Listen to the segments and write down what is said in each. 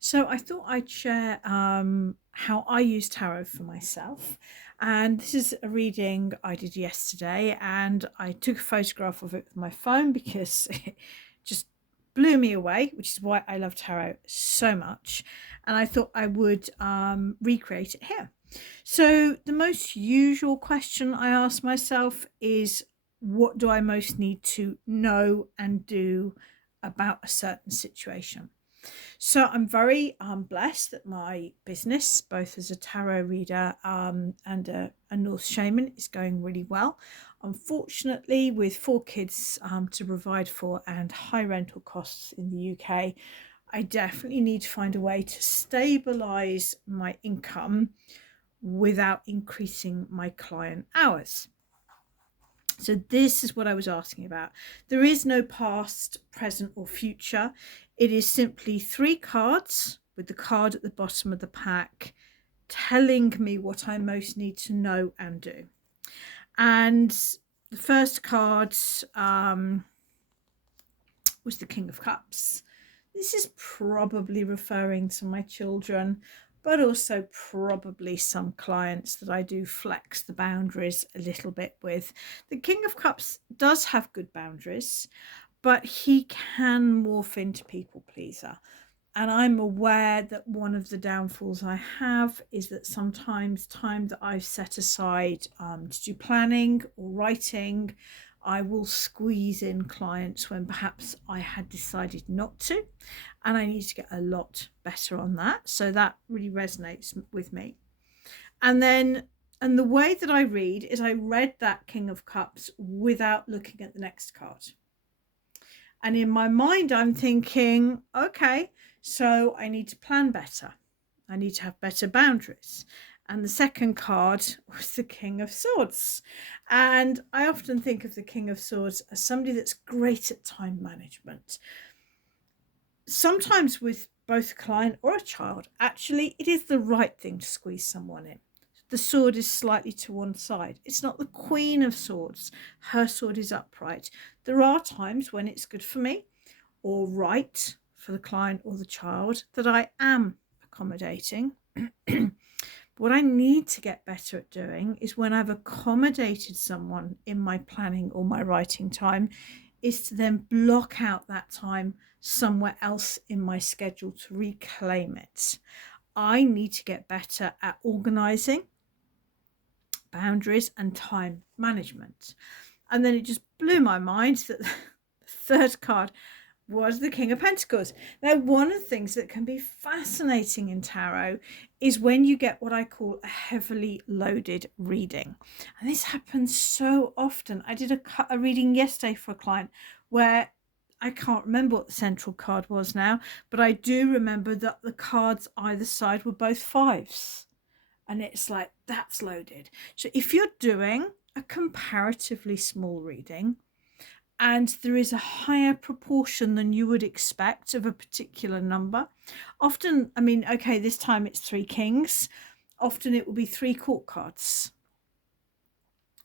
So I thought I'd share how I use tarot for myself. And this is a reading I did yesterday, and I took a photograph of it with my phone because it just blew me away, which is why I love tarot so much. And I thought I would recreate it here. So the most usual question I ask myself is, what do I most need to know and do about a certain situation? So I'm very blessed that my business, both as a tarot reader and a Norse shaman, is going really well. Unfortunately, with four kids to provide for and high rental costs in the UK, I definitely need to find a way to stabilize my income without increasing my client hours. So this is what I was asking about. There is no past, present, or future. It is simply three cards with the card at the bottom of the pack telling me what I most need to know and do. And the first card was the King of Cups. This is probably referring to my children, but also probably some clients that I do flex the boundaries a little bit with. The King of Cups does have good boundaries, but he can morph into people pleaser. And I'm aware that one of the downfalls I have is that sometimes time that I've set aside to do planning or writing, I will squeeze in clients when perhaps I had decided not to. And I need to get a lot better on that. So that really resonates with me. And the way that I read is I read that King of Cups without looking at the next card. And in my mind, I'm thinking, okay, so I need to plan better. I need to have better boundaries. And the second card was the King of Swords. And I often think of the King of Swords as somebody that's great at time management. Sometimes with both a client or a child, actually, it is the right thing to squeeze someone in. The sword is slightly to one side. It's not the Queen of Swords. Her sword is upright. There are times when it's good for me or right for the client or the child that I am accommodating. What I need to get better at doing is when I've accommodated someone in my planning or my writing time, is to then block out that time somewhere else in my schedule to reclaim it. I need to get better at organizing boundaries and time management. And then it just blew my mind that the third card was the King of Pentacles. Now, one of the things that can be fascinating in tarot is when you get what I call a heavily loaded reading. And this happens so often. I did a reading yesterday for a client where I can't remember what the central card was now, but I do remember that the cards either side were both fives. And it's like, that's loaded. So if you're doing a comparatively small reading and there is a higher proportion than you would expect of a particular number, often, I mean, okay, this time it's three kings. Often it will be three court cards.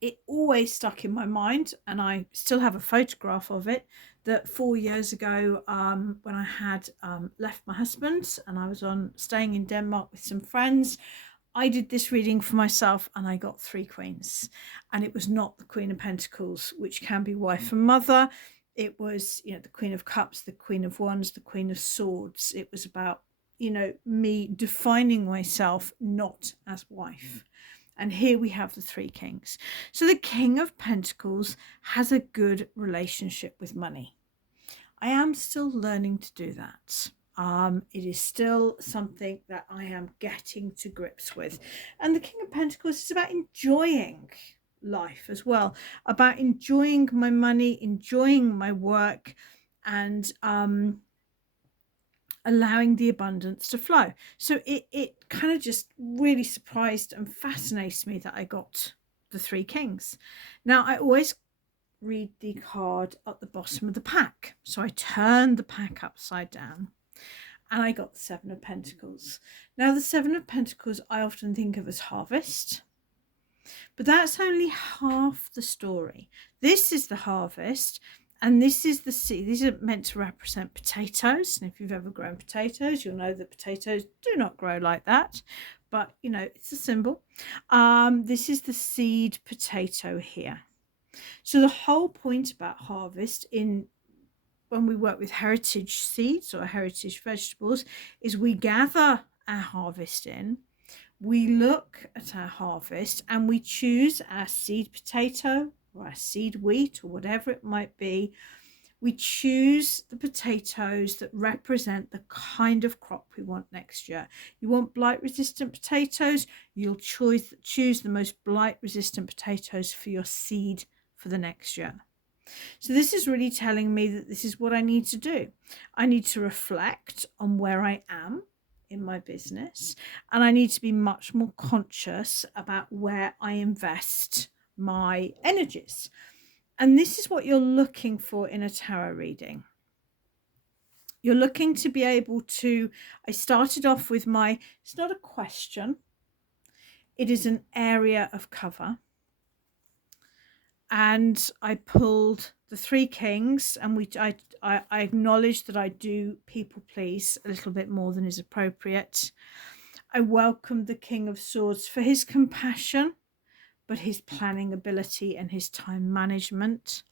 It always stuck in my mind, and I still have a photograph of it, that 4 years ago, when I had left my husband and I was staying in Denmark with some friends, I did this reading for myself and I got three queens, and it was not the Queen of Pentacles, which can be wife and mother. It was, the Queen of Cups, the Queen of Wands, the Queen of Swords. It was about, me defining myself not as wife. And here we have the three kings. So the King of Pentacles has a good relationship with money. I am still learning to do that. It is still something that I am getting to grips with. And the King of Pentacles is about enjoying life as well, about enjoying my money, enjoying my work, and allowing the abundance to flow. So it kind of just really surprised and fascinates me that I got the three kings. Now, I always read the card at the bottom of the pack. So I turned the pack upside down and I got the Seven of Pentacles. Now, the Seven of Pentacles I often think of as harvest, but that's only half the story. This is the harvest, And this is the seed. These are meant to represent potatoes. And if you've ever grown potatoes, you'll know that potatoes do not grow like that. But, you know, it's a symbol. This is the seed potato here. So the whole point about harvest when we work with heritage seeds or heritage vegetables is we gather our harvest in, we look at our harvest, and we choose our seed potato or our seed wheat or whatever it might be. We choose the potatoes that represent the kind of crop we want next year. You want blight resistant potatoes, you'll choose the most blight resistant potatoes for your seed for the next year. So this is really telling me that this is what I need to do. I need to reflect on where I am in my business, and I need to be much more conscious about where I invest my energies. And this is what you're looking for in a tarot reading. You're looking to be able to, I started off with it's not a question, it is an area of cover. And I pulled the three kings, and I acknowledge that I do people please a little bit more than is appropriate. I welcomed the King of Swords for his compassion, but his planning ability and his time management.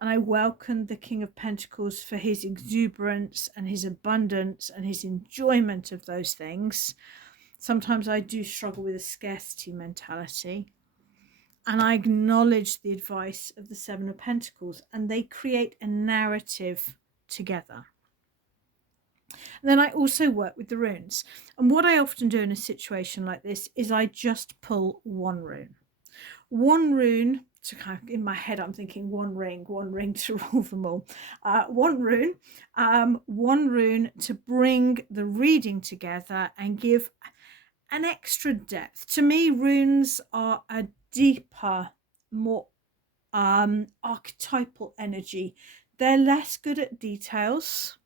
And I welcomed the King of Pentacles for his exuberance and his abundance and his enjoyment of those things. Sometimes I do struggle with a scarcity mentality. And I acknowledge the advice of the Seven of Pentacles, and they create a narrative together. And then I also work with the runes. And what I often do in a situation like this is I just pull one rune. One rune to kind of, in my head, I'm thinking one ring to rule them all. One rune to bring the reading together and give an extra depth. To me, runes are a deeper, more archetypal energy. They're less good at details,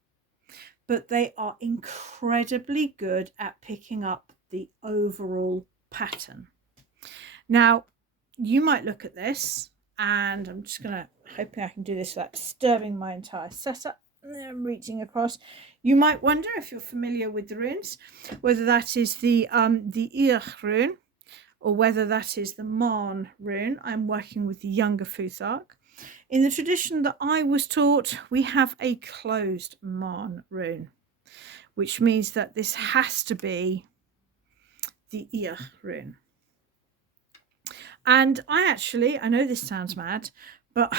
but they are incredibly good at picking up the overall pattern. Now, you might look at this, and I'm just hoping I can do this without disturbing my entire setup. I'm reaching across. You might wonder if you're familiar with the runes, whether that is the Ir rune, or whether that is the Marn rune. I'm working with the younger Futhark. In the tradition that I was taught, we have a closed Marn rune, which means that this has to be the Ir rune. And I know this sounds mad, but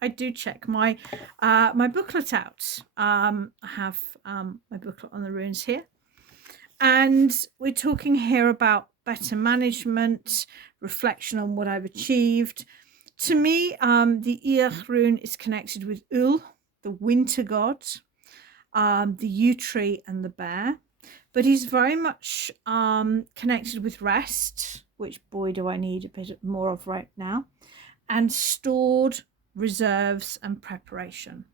I do check my booklet out. I have my booklet on the runes here. And we're talking here about better management, reflection on what I've achieved. To me, the Ir rune is connected with Ul, the winter god, the yew tree and the bear. But he's very much connected with rest, which, boy, do I need a bit more of right now, and stored reserves and preparation.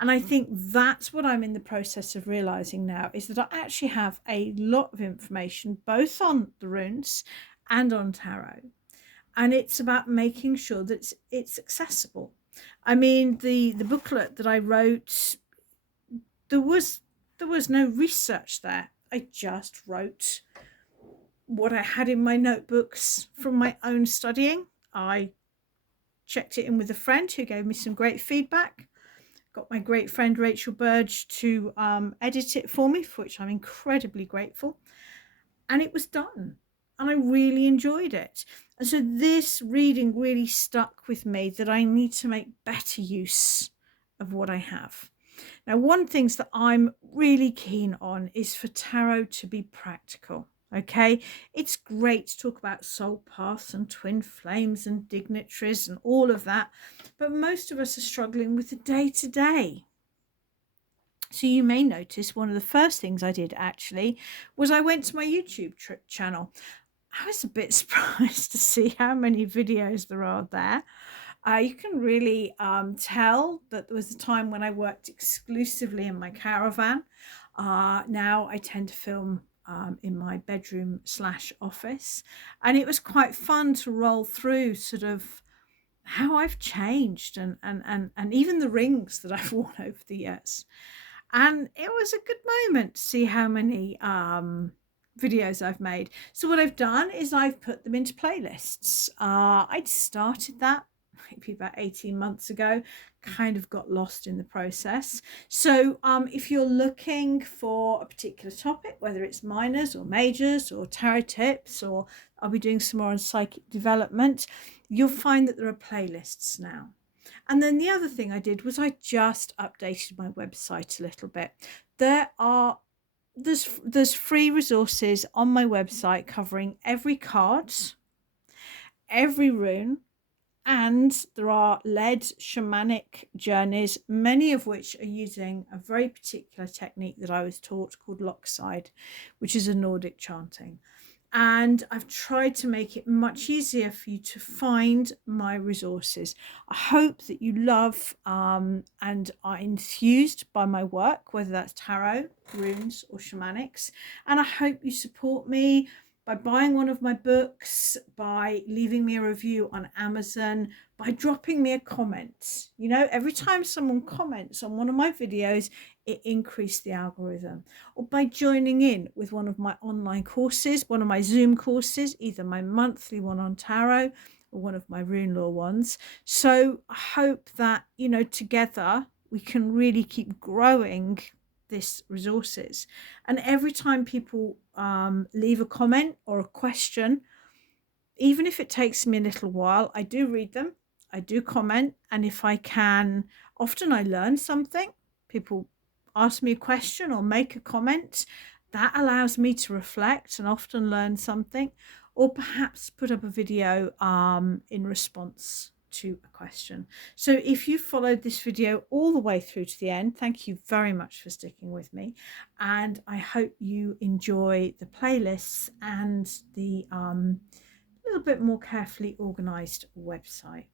And I think that's what I'm in the process of realizing now, is that I actually have a lot of information, both on the runes and on tarot. And it's about making sure that it's accessible. I mean, the booklet that I wrote, there was no research there. I just wrote what I had in my notebooks from my own studying. I checked it in with a friend who gave me some great feedback. Got my great friend Rachel Burge to edit it for me, for which I'm incredibly grateful. And it was done. And I really enjoyed it. And so this reading really stuck with me, that I need to make better use of what I have. Now, one thing that I'm really keen on is for tarot to be practical. Okay, it's great to talk about soul paths and twin flames and dignitaries and all of that, but most of us are struggling with the day-to-day. So you may notice one of the first things I did actually was I went to my YouTube channel. I was a bit surprised to see how many videos there are there. You can really tell that there was a time when I worked exclusively in my caravan. Now I tend to film in my bedroom / office, and it was quite fun to roll through sort of how I've changed, and even the rings that I've worn over the years. And it was a good moment to see how many videos I've made. So what I've done is I've put them into playlists. I'd started that maybe about 18 months ago, kind of got lost in the process. So if you're looking for a particular topic, whether it's minors or majors or tarot tips, or I'll be doing some more on psychic development, you'll find that there are playlists now. And then the other thing I did was I just updated my website a little bit. There's free resources on my website covering every card, every rune, and there are led shamanic journeys, many of which are using a very particular technique that I was taught called Lockside, which is a Nordic chanting. And I've tried to make it much easier for you to find my resources. I hope that you love and are enthused by my work, whether that's tarot, runes, or shamanics. And I hope you support me by buying one of my books, by leaving me a review on Amazon, by dropping me a comment. You know, every time someone comments on one of my videos, it increased the algorithm. Or by joining in with one of my online courses, one of my Zoom courses, either my monthly one on tarot or one of my rune law ones. So I hope that, you know, together we can really keep growing this resources. And every time people leave a comment or a question, even if it takes me a little while, I do read them, I do comment, and if I can, often I learn something. People ask me a question or make a comment, that allows me to reflect and often learn something, or perhaps put up a video in response to a question. So if you followed this video all the way through to the end, thank you very much for sticking with me, and I hope you enjoy the playlists and the little bit more carefully organized website.